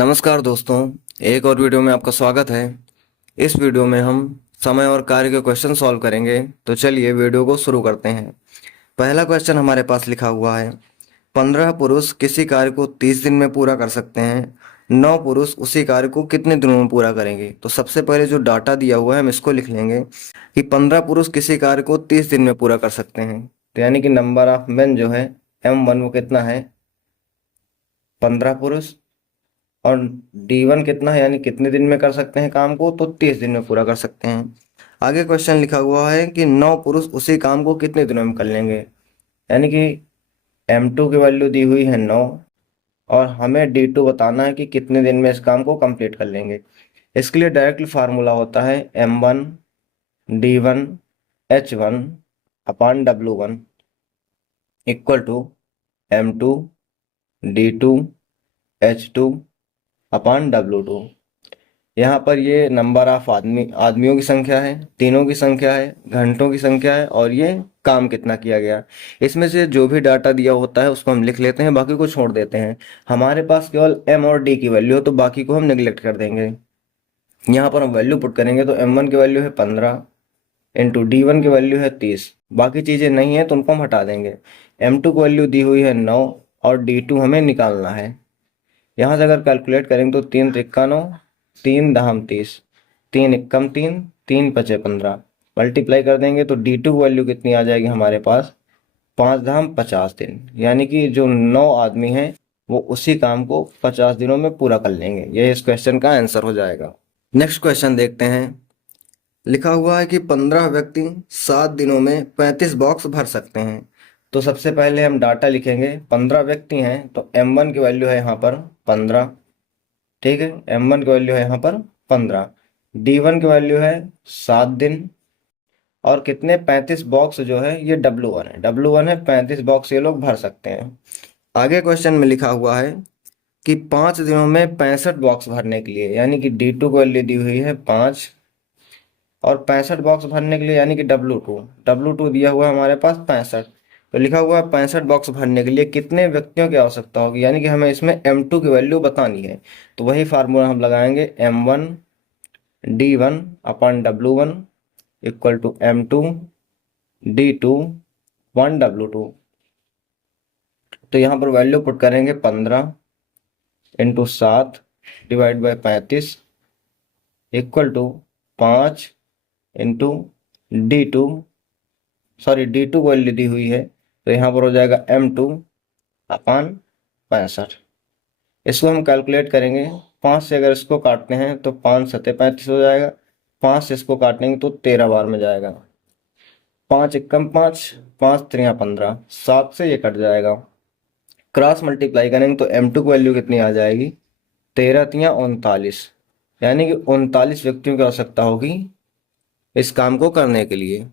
नमस्कार दोस्तों, एक और वीडियो में आपका स्वागत है। इस वीडियो में हम समय और कार्य के क्वेश्चन सॉल्व करेंगे। तो चलिए वीडियो को शुरू करते हैं। पहला क्वेश्चन हमारे पास लिखा हुआ है, 15 पुरुष किसी कार्य को 30 दिन में पूरा कर सकते हैं, 9 पुरुष उसी कार्य को कितने दिनों में पूरा करेंगे। तो सबसे पहले जो डाटा दिया हुआ है हम इसको लिख लेंगे कि 15 पुरुष किसी कार्य को 30 दिन में पूरा कर सकते हैं। तो यानी कि नंबर ऑफ मेन जो है M1 वो कितना है, 15 पुरुष, और D1 कितना है यानी कितने दिन में कर सकते हैं काम को, तो 30 दिन में पूरा कर सकते हैं। आगे क्वेश्चन लिखा हुआ है कि 9 पुरुष उसी काम को कितने दिनों में कर लेंगे, यानी कि M2 की वैल्यू दी हुई है 9 और हमें D2 बताना है कि कितने दिन में इस काम को कंप्लीट कर लेंगे। इसके लिए डायरेक्टली फार्मूला होता है M1 D1 H1 upon W1 equal to M2 D2 H2 upon W2। यहाँ पर ये नंबर ऑफ आदमियों की संख्या है, दिनों की संख्या है, घंटों की संख्या है, और ये काम कितना किया गया। इसमें से जो भी डाटा दिया होता है उसको हम लिख लेते हैं, बाकी को छोड़ देते हैं। हमारे पास केवल M और D की वैल्यू है तो बाकी को हम नेग्लेक्ट कर देंगे। यहाँ पर हम वैल्यू पुट करेंगे तो M1 की वैल्यू है 15 इंटू D1 की वैल्यू है 30, बाकी चीज़ें नहीं है तो उनको हम हटा देंगे। M2 की वैल्यू दी हुई है 9 और D2 हमें निकालना है। यहाँ से अगर कैलकुलेट करेंगे तो 3 त्रिक्का 9, 3 दहम 30, 3 एकम 3, 3 पचे 15, मल्टीप्लाई कर देंगे तो D2 वैल्यू कितनी आ जाएगी हमारे पास, 5 दहम 50 दिन। यानी कि जो 9 आदमी हैं वो उसी काम को 50 दिनों में पूरा कर लेंगे। ये इस क्वेश्चन का आंसर हो जाएगा। नेक्स्ट क्वेश्चन देखते हैं। लिखा हुआ है कि 15 व्यक्ति 7 दिनों में 35 बॉक्स भर सकते हैं। तो सबसे पहले हम डाटा लिखेंगे। 15 व्यक्ति हैं तो M1 की वैल्यू है यहाँ पर 15, ठीक है। M1 की वैल्यू है यहाँ पर 15, D1 की वैल्यू है 7 दिन, और कितने 35 बॉक्स जो है ये W1 है। W1 है 35 बॉक्स ये लोग भर सकते हैं। आगे क्वेश्चन में लिखा हुआ है कि 5 दिनों में 65 बॉक्स भरने के लिए, यानी कि D2 की वैल्यू दी हुई है 5 और 65 बॉक्स भरने के लिए यानी कि W2 दिया हुआ है हमारे पास 65। तो लिखा हुआ है 65 बॉक्स भरने के लिए कितने व्यक्तियों की आवश्यकता होगी, यानी कि हमें इसमें M2 की वैल्यू बतानी है। तो वही फार्मूला हम लगाएंगे, M1 D1 upon W1 equal to M2 D2 1 W2। तो यहाँ पर वैल्यू पुट करेंगे 15 into 7 divide by 35 equal to 5 into D2 value दी हुई है तो यहाँ पर हो जाएगा M2 अपान 65। इसको हम कैलकुलेट करेंगे, 5 से अगर इसको काटते हैं तो 5 सत्ते 35 हो जाएगा, 5 से इसको काटेंगे तो 13 बार में जाएगा, 5 एकम 5, 5 त्रिया 15, 7 से ये कट जाएगा। क्रॉस मल्टीप्लाई करेंगे तो M2 की वैल्यू कितनी आ जाएगी, 13 तिया 39, यानी कि 39 व्यक्तियों की आवश्यकता होगी इस काम को करने के लिए।